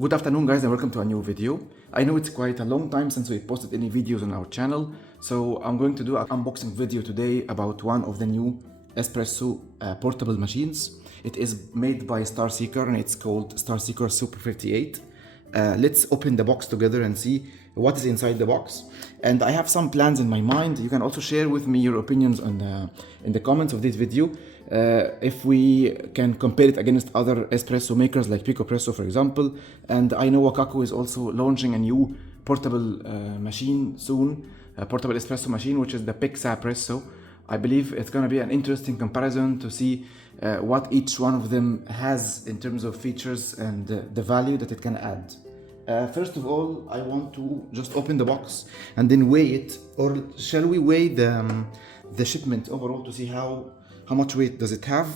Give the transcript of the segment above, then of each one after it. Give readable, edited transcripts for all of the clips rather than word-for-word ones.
Good afternoon guys and welcome to a new video. I know it's quite a long time since we posted any videos on our channel, so I'm going to do an unboxing video today about one of the new espresso portable machines. It is made by Starseeker and it's called Starseeker Super 58. Let's open the box together and see what is inside the box. And I have some plans in my mind. You can also share with me your opinions on in the comments of this video. If we can compare it against other espresso makers like Presso, for example. And I know Wakaku is also launching a new portable machine soon, a portable espresso machine, which is the Presso. I believe it's going to be an interesting comparison to see what each one of them has in terms of features and the value that it can add. First of all, I want to just open the box and then weigh it, or shall we weigh the shipment overall to see how much weight does it have?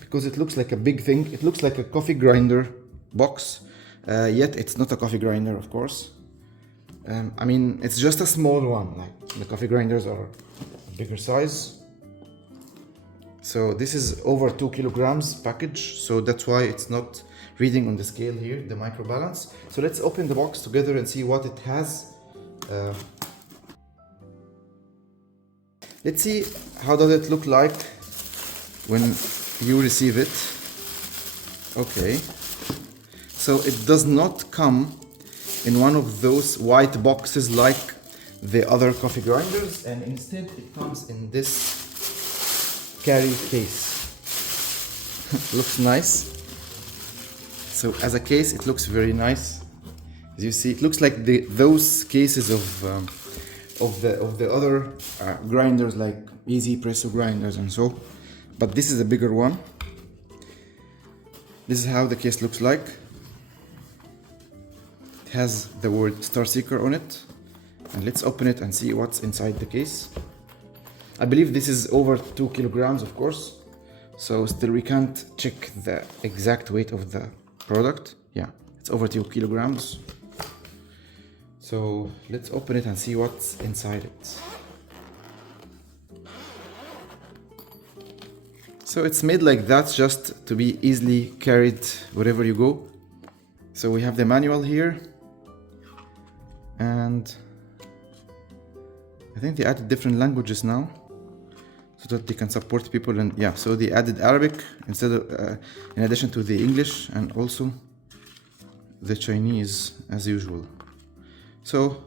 Because it looks like a big thing. It looks like a coffee grinder box, yet it's not a coffee grinder, of course. I mean, it's just a small one, like the coffee grinders are bigger size. So this is over 2 kilograms package, so that's why it's not reading on the scale here, the microbalance. So let's open the box together and see what it has. Let's see how does it look like when you receive it. Okay, so it does not come in one of those white boxes like the other coffee grinders, and instead it comes in this carry case. Looks nice. So as a case it looks very nice. As you see, it looks like those cases of the other grinders like easy presso grinders and so, but this is a bigger one. This is how the case looks like. It has the word Starseeker on it, and let's open it and see what's inside the case. I believe this is over 2 kilograms, of course, so still we can't check the exact weight of the product. Yeah, it's over 2 kilograms. So let's open it and see what's inside it. So it's made like that just to be easily carried wherever you go. So we have the manual here, and I think they added different languages now so that they can support people. And yeah, so they added Arabic instead of in addition to the English, and also the Chinese as usual. So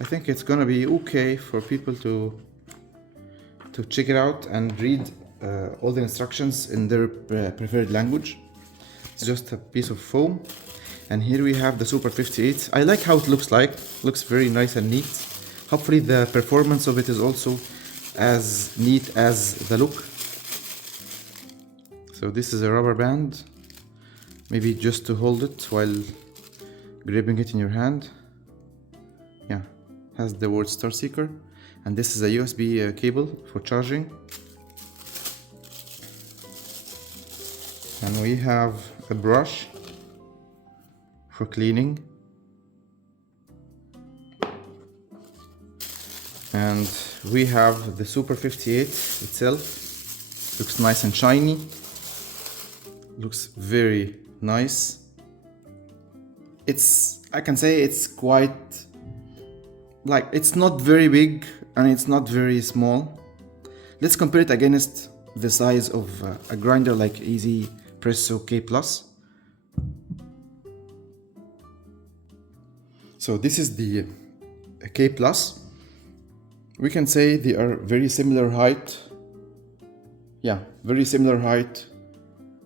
I think it's gonna be okay for people to check it out and read all the instructions in their preferred language. It's just a piece of foam, and here we have the Super 58. I like how it looks like. Looks very nice and neat. Hopefully the performance of it is also as neat as the look. So this is a rubber band, maybe just to hold it while grabbing it in your hand. Yeah, has the word Starseeker, and this is a USB cable for charging. And we have a brush for cleaning, and we have the Super 58 itself. Looks nice and shiny. Looks very nice. I can say it's quite, like, it's not very big and it's not very small. Let's compare it against the size of a grinder like Easy Presso K+. So this is the K+. We can say they are very similar height. Yeah, very similar height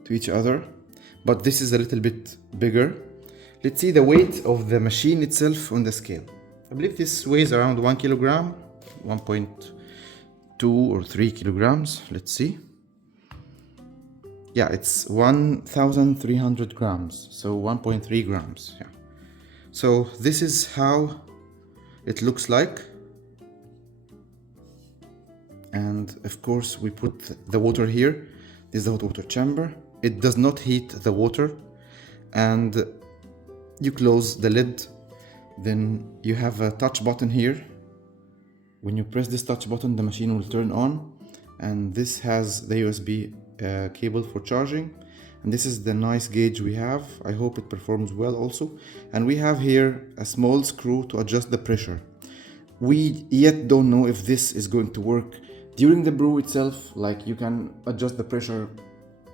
to each other, but this is a little bit bigger. Let's see the weight of the machine itself on the scale. I believe this weighs around 1 kilogram, 1.2 or 3 kilograms. Let's see. Yeah, it's 1,300 grams, so 1.3 grams. Yeah. So this is how it looks like. And of course we put the water here. This is the hot water chamber. It does not heat the water, and you close the lid. Then you have a touch button here. When you press this touch button, the machine will turn on, and this has the USB cable for charging, And this is the nice gauge we have. I hope it performs well also. And we have here a small screw to adjust the pressure. We yet don't know if this is going to work during the brew itself. Like you can adjust the pressure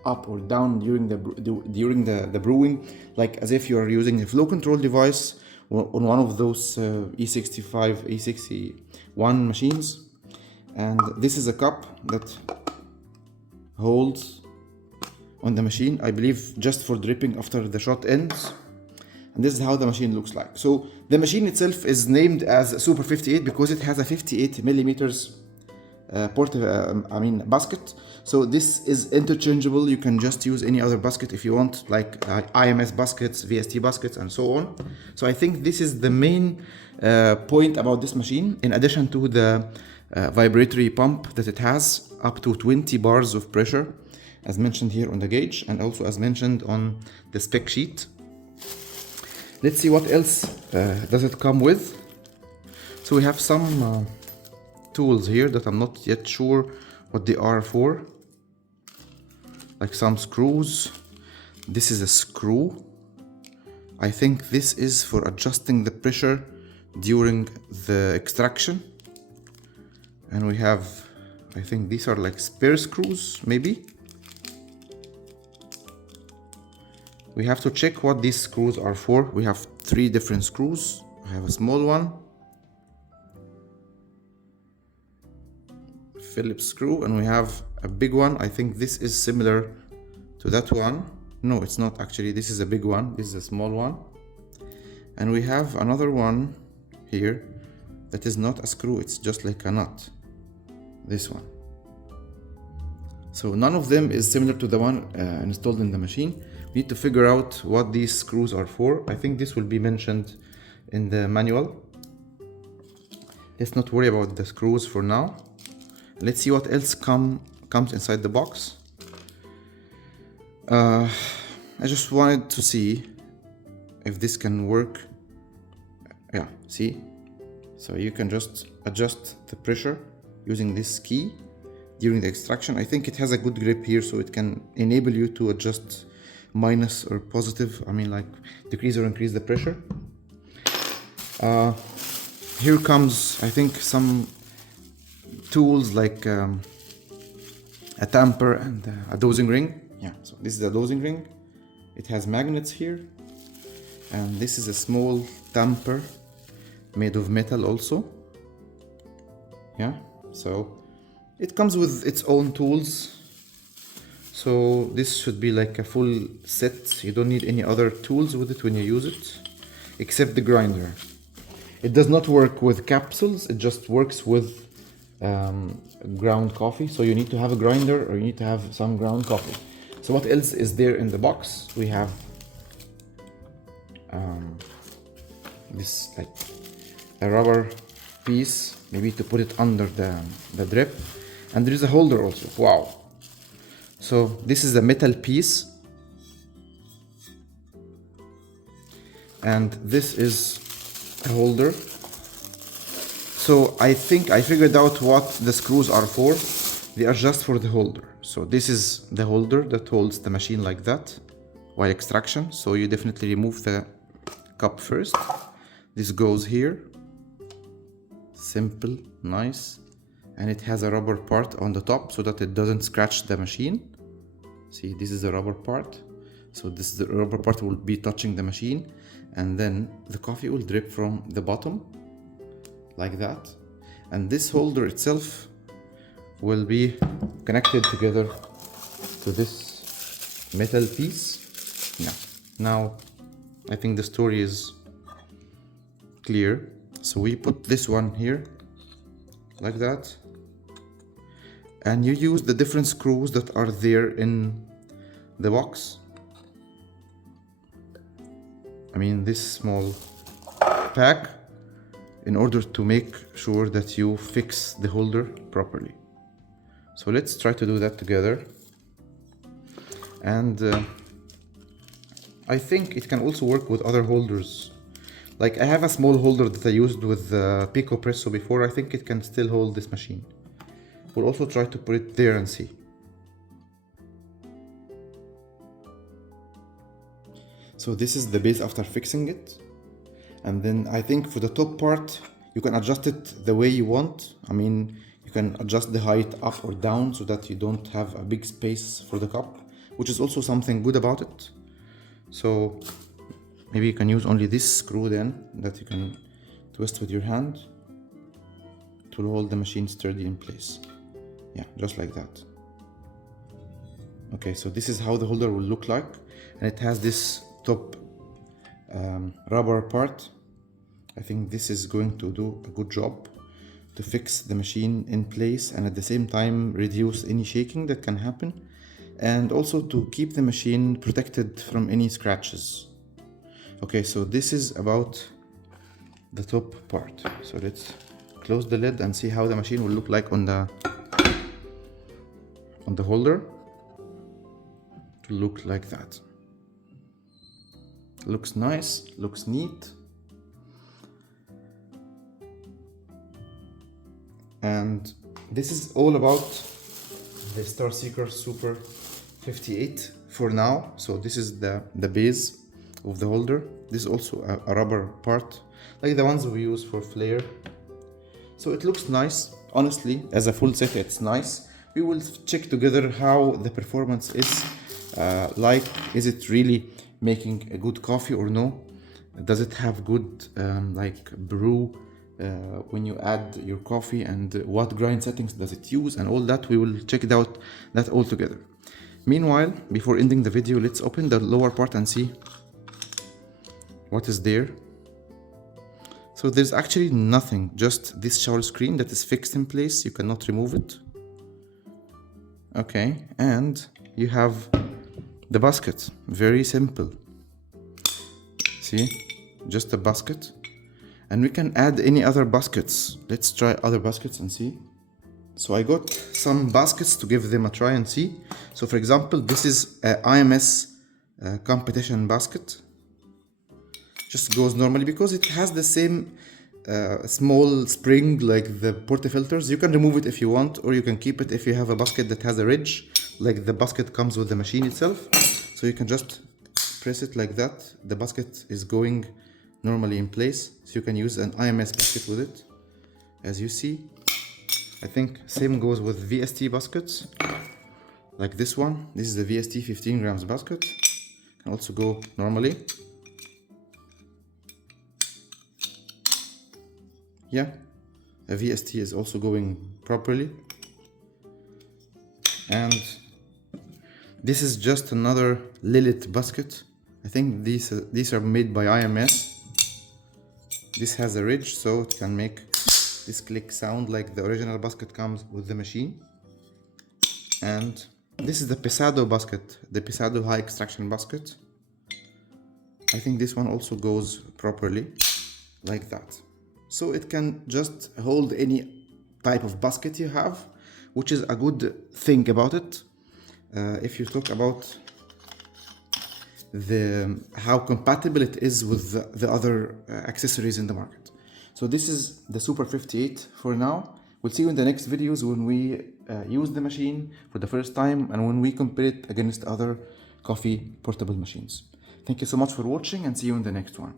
up or down during the brewing, like as if you are using a flow control device on one of those E65, E61 machines. And this is a cup that holds on the machine, I believe just for dripping after the shot ends. And this is how the machine looks like. So the machine itself is named as Super 58 because it has a 58 millimeters basket. So this is interchangeable. You can just use any other basket if you want, like IMS baskets, VST baskets, and so on. So I think this is the main point about this machine, in addition to the vibratory pump that it has, up to 20 bars of pressure, as mentioned here on the gauge, and also as mentioned on the spec sheet. Let's see what else does it come with. So we have some tools here that I'm not yet sure what they are for, like some screws. This is a screw. I think this is for adjusting the pressure during the extraction. And we have, I think these are like spare screws, maybe. We have to check what these screws are for. We have 3 different screws. I have a small one, Phillips screw, and we have a big one. I think this is similar to that one. No, it's not actually. This is a big one. This is a small one. And we have another one here that is not a screw. It's just like a nut. This one. So none of them is similar to the one installed in the machine. We need to figure out what these screws are for. I think this will be mentioned in the manual. Let's not worry about the screws for now. Let's see what else comes inside the box. I just wanted to see if this can work. Yeah, see? So you can just adjust the pressure using this key during the extraction. I think it has a good grip here, so it can enable you to adjust minus or positive, like decrease or increase the pressure. Here comes, I think, some tools like a tamper and a dosing ring. Yeah, so this is a dosing ring. It has magnets here, and this is a small tamper made of metal also. Yeah, so it comes with its own tools. So this should be like a full set. You don't need any other tools with it when you use it, except the grinder. It does not work with capsules. It just works with ground coffee. So you need to have a grinder, or you need to have some ground coffee. So what else is there in the box? We have this like a rubber piece, maybe to put it under the drip. And there is a holder also. Wow. So this is a metal piece, and this is a holder. So I think I figured out what the screws are for. They are just for the holder. So this is the holder that holds the machine like that while extraction. So you definitely remove the cup first. This goes here. Simple, nice. And it has a rubber part on the top so that it doesn't scratch the machine. See, this is the rubber part. So this is the rubber part will be touching the machine, and then the coffee will drip from the bottom like that. And this holder itself will be connected together to this metal piece. Yeah. Now I think the story is clear. So we put this one here like that, and you use the different screws that are there in the box. This small pack, in order to make sure that you fix the holder properly. So let's try to do that together. And I think it can also work with other holders. Like I have a small holder that I used with Pico Presso before. I think it can still hold this machine. We'll also try to put it there and see. So this is the base after fixing it. And then I think for the top part, you can adjust it the way you want. I mean, you can adjust the height up or down so that you don't have a big space for the cup, which is also something good about it. So maybe you can use only this screw then that you can twist with your hand to hold the machine sturdy in place. Yeah, just like that. Okay, so this is how the holder will look like, and it has this top rubber part. I think this is going to do a good job to fix the machine in place and at the same time reduce any shaking that can happen, and also to keep the machine protected from any scratches. Okay, so this is about the top part. So let's close the lid and see how the machine will look like on the holder. To look like that. Looks nice, looks neat. And this is all about the Starseeker Super 58 for now. So this is the base of the holder. This is also a rubber part, like the ones we use for flare. So it looks nice. Honestly, as a full set, it's nice. We will check together how the performance is. Like, is it really making a good coffee or no? Does it have good like brew when you add your coffee, and what grind settings does it use, and all that? We will check it out that all together. Meanwhile, before ending the video, let's open the lower part and see what is there. So there's actually nothing, just this shower screen that is fixed in place. You cannot remove it. Okay, and you have the basket, very simple. See, just a basket. And we can add any other baskets. Let's try other baskets and see. So I got some baskets to give them a try and see. So for example, this is a IMS competition basket. Just goes normally because it has the same small spring like the portafilters. You can remove it if you want, or you can keep it if you have a basket that has a ridge, like the basket comes with the machine itself. So you can just press it like that. The basket is going normally in place, so you can use an IMS basket with it, as you see. I think same goes with VST baskets, like this one. This is a VST 15 grams basket. Can also go normally. Yeah, a VST is also going properly. And this is just another Lilith basket. I think these are made by IMS. This has a ridge, so it can make this click sound like the original basket comes with the machine. And this is the Pesado basket, the Pesado high extraction basket. I think this one also goes properly, like that. So it can just hold any type of basket you have, which is a good thing about it. If you talk about how compatible it is with the other accessories in the market. So this is the Super 58 for now. We'll see you in the next videos when we use the machine for the first time and when we compare it against other coffee portable machines. Thank you so much for watching, and see you in the next one.